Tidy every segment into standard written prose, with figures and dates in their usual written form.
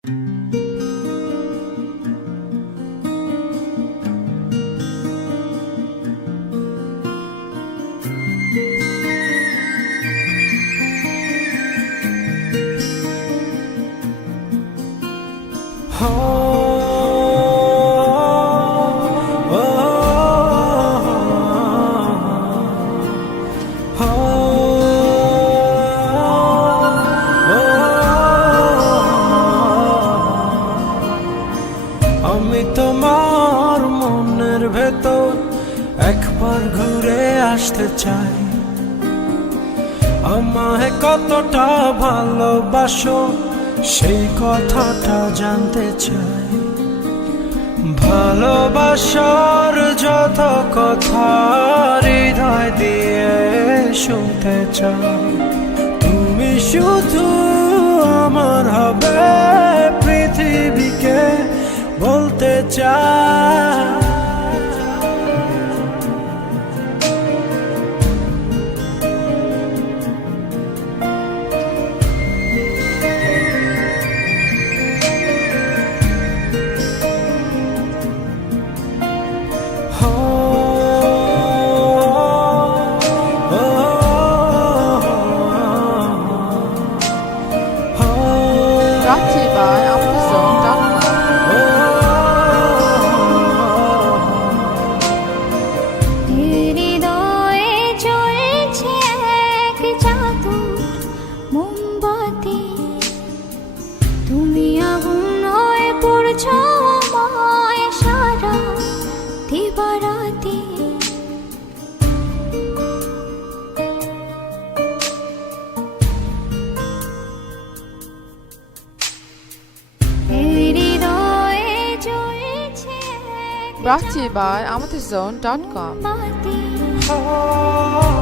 আমি তোমার মনের ভেতর একবার ঘুরে আসতে চাই। আমায় কতটা ভালোবাসো সেই কথাটা জানতে চাই। ভালোবাসার যত কথা হৃদয় দিয়ে শুনতে চাই। তুমি শুধু আমার হবে পৃথিবীকে বলতে চাই। তুমি আগুন হয়ে পড়ছো আমায় সারা দিবারাতে। Brought to you by AmateurZone.com.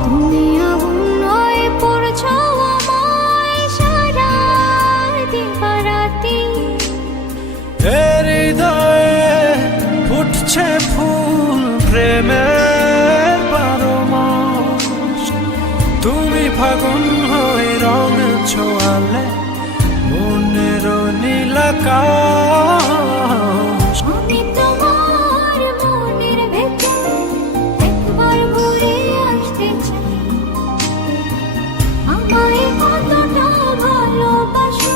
তুমি আগুন হয়ে পড়ছো আমায় সারা দিবারাতে। হৃদয়ে ফুটছে ফুল প্রেমের 12 মাস। তুমি ফাগুন হয়ে রং ছোঁয়ালে মনের নীল আকাশ। আমি তোমার মনের ভেতর একবার ঘুরে আসতে চাই। আমায় কতটা ভালোবাসো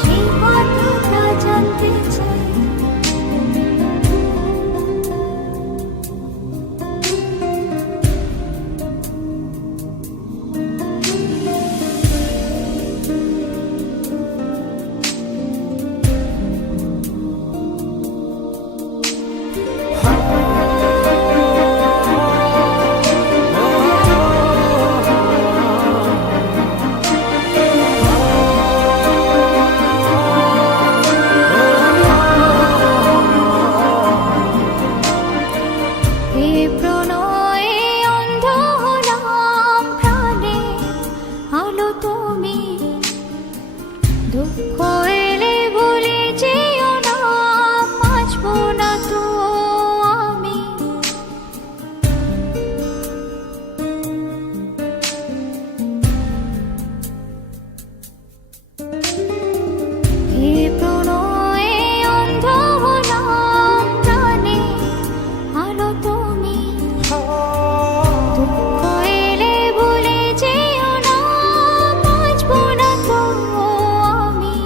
সেই কথাটা জানতে চাই। দুঃখ এলে বলে যেও না, বাঁচব না তো আমি। এ প্রণয়ে অন্ধ হলাম প্রাণে, আলো তুমি। দুঃখ এলে বলে যেও না, বাঁচব না তো আমি।